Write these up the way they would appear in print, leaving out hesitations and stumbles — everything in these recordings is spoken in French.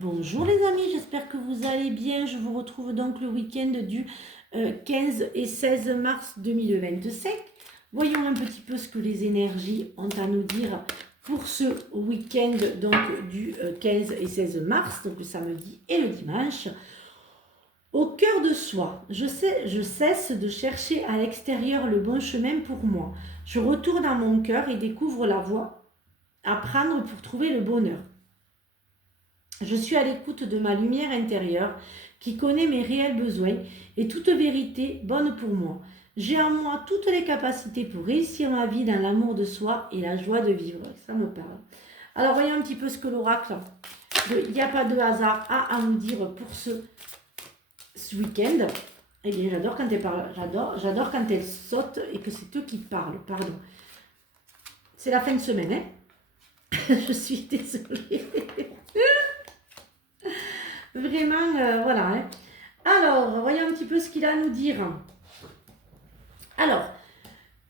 Bonjour les amis, j'espère que vous allez bien. Je vous retrouve donc le week-end du 15 et 16 mars 2025. Voyons un petit peu ce que les énergies ont à nous dire pour ce week-end donc du 15 et 16 mars, donc le samedi et le dimanche. Au cœur de soi, je cesse de chercher à l'extérieur le bon chemin pour moi. Je retourne à mon cœur et découvre la voie à prendre pour trouver le bonheur. Je suis à l'écoute de ma lumière intérieure qui connaît mes réels besoins et toute vérité bonne pour moi. J'ai en moi toutes les capacités pour réussir ma vie dans l'amour de soi et la joie de vivre. Ça me parle. Alors voyons un petit peu ce que l'oracle il n'y a pas de hasard a à nous dire pour ce week-end. Eh bien j'adore quand elle parle, j'adore quand elle saute et que c'est eux qui parlent, pardon. C'est la fin de semaine, hein. Je suis désolée. Vraiment, voilà. Hein. Alors, voyons un petit peu ce qu'il a à nous dire. Alors,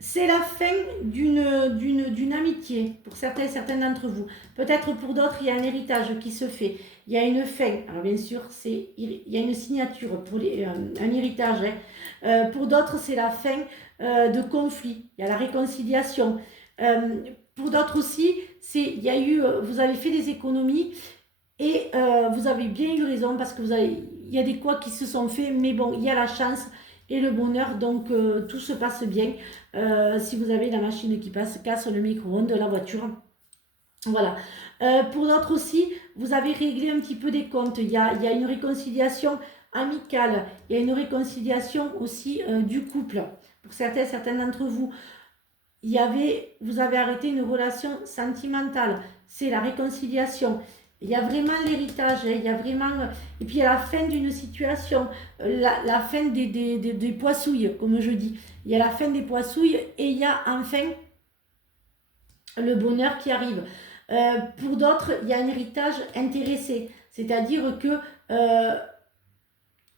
c'est la fin d'une amitié pour certains et certaines d'entre vous. Peut-être pour d'autres, il y a un héritage qui se fait. Il y a une fin. Alors, bien sûr, il y a une signature pour un héritage. Hein. Pour d'autres, c'est la fin de conflit. Il y a la réconciliation. Pour d'autres aussi, il y a eu, vous avez fait des économies. Et vous avez bien eu raison parce que il y a des quoi qui se sont faits, mais bon, il y a la chance et le bonheur, donc tout se passe bien. Si vous avez la machine qui casse le micro-ondes de la voiture. Voilà. Pour d'autres aussi, vous avez réglé un petit peu des comptes. Il y a une réconciliation amicale, il y a une réconciliation aussi du couple. Pour certains d'entre vous, vous avez arrêté une relation sentimentale. C'est la réconciliation. Il y a vraiment l'héritage, hein, il y a vraiment... Et puis il y a la fin d'une situation, la fin des poissouilles, comme je dis. Il y a la fin des poissouilles et il y a enfin le bonheur qui arrive. Pour d'autres, il y a un héritage intéressé. C'est-à-dire que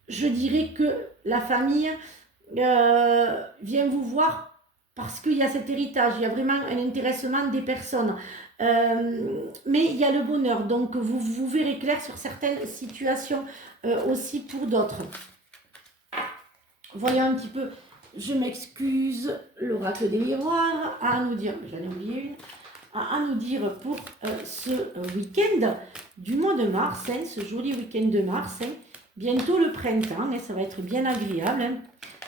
je dirais que la famille vient vous voir parce qu'il y a cet héritage, il y a vraiment un intéressement des personnes. Mais il y a le bonheur, donc vous verrez clair sur certaines situations aussi pour d'autres. Voyons un petit peu, je m'excuse, l'oracle des miroirs a à nous dire, j'en ai oublié une, a à nous dire pour ce week-end du mois de mars, hein, ce joli week-end de mars, hein, bientôt le printemps, hein, ça va être bien agréable, hein,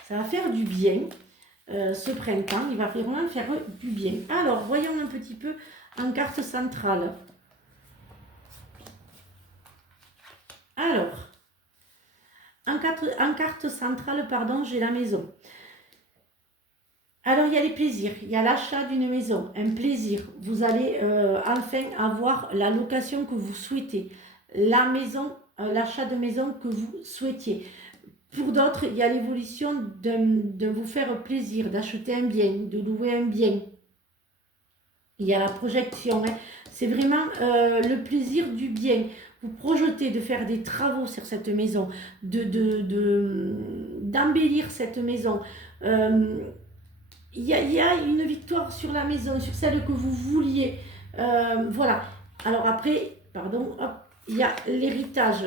ça va faire du bien. Ce printemps, il va vraiment faire du bien. Alors, voyons un petit peu en carte centrale. Alors, en carte centrale, pardon, j'ai la maison. Alors, il y a les plaisirs. Il y a l'achat d'une maison, un plaisir. Vous allez enfin avoir la location que vous souhaitez. La maison, l'achat de maison que vous souhaitiez. Pour d'autres, il y a l'évolution de vous faire plaisir, d'acheter un bien, de louer un bien. Il y a la projection. Hein. C'est vraiment le plaisir du bien. Vous projetez de faire des travaux sur cette maison, d'embellir cette maison. Il y a une victoire sur la maison, sur celle que vous vouliez. Voilà. Alors après, pardon, hop, il y a l'héritage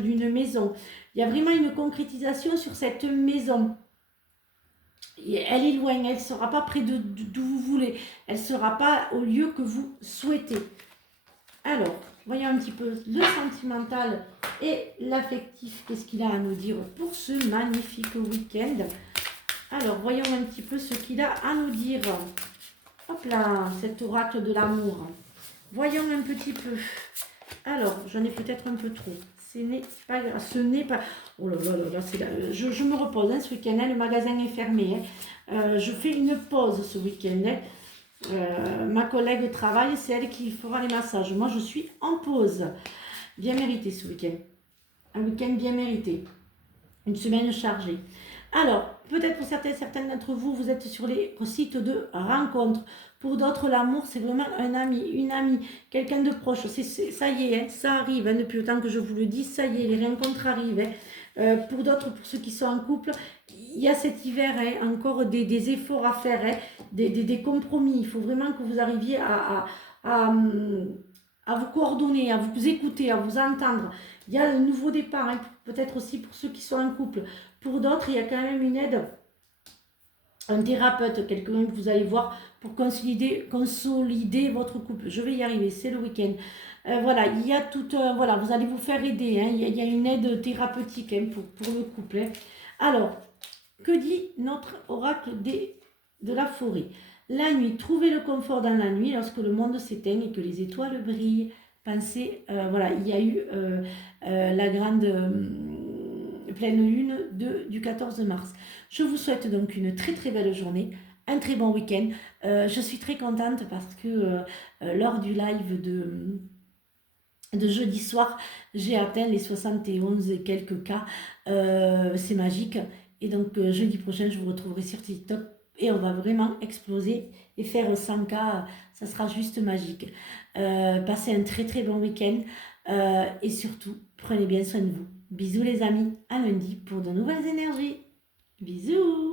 d'une maison. Il y a vraiment une concrétisation sur cette maison. Elle est loin, elle ne sera pas près d'où vous voulez. Elle ne sera pas au lieu que vous souhaitez. Alors, voyons un petit peu le sentimental et l'affectif. Qu'est-ce qu'il a à nous dire pour ce magnifique week-end? Alors, voyons un petit peu ce qu'il a à nous dire. Hop là, cet oracle de l'amour. Voyons un petit peu. Alors, j'en ai peut-être un peu trop. Ce n'est pas... Oh là là là là, je me repose hein, ce week-end, hein, le magasin est fermé. Hein. Je fais une pause ce week-end. Hein. Ma collègue travaille, c'est elle qui fera les massages. Moi, je suis en pause. Bien mérité ce week-end. Un week-end bien mérité. Une semaine chargée. Alors, peut-être pour certains d'entre vous, vous êtes sur les sites de rencontres. Pour d'autres, l'amour, c'est vraiment un ami, une amie, quelqu'un de proche. Ça y est, hein, ça arrive. Hein, depuis le temps que je vous le dis, ça y est, les rencontres arrivent. Hein. Pour d'autres, pour ceux qui sont en couple, il y a cet hiver hein, encore des efforts à faire, hein, des compromis. Il faut vraiment que vous arriviez à à vous coordonner, à vous écouter, à vous entendre. Il y a un nouveau départ, hein, peut-être aussi pour ceux qui sont en couple. Pour d'autres, il y a quand même une aide, un thérapeute, quelqu'un que vous allez voir pour consolider votre couple. Je vais y arriver, c'est le week-end. Voilà, il y a tout voilà, vous allez vous faire aider, hein, il y a une aide thérapeutique, hein, pour le couple. Hein. Alors, que dit notre oracle de la forêt? La nuit, trouvez le confort dans la nuit lorsque le monde s'éteint et que les étoiles brillent. Pensez, voilà, il y a eu la grande pleine lune du 14 mars. Je vous souhaite donc une très très belle journée, un très bon week-end. Je suis très contente parce que lors du live de jeudi soir, j'ai atteint les 71 et quelques cas. C'est magique. Et donc, jeudi prochain, je vous retrouverai sur TikTok et on va vraiment exploser et faire 100 cas. Ça sera juste magique. Passez un très très bon week-end et surtout, prenez bien soin de vous. Bisous les amis, à lundi pour de nouvelles énergies. Bisous!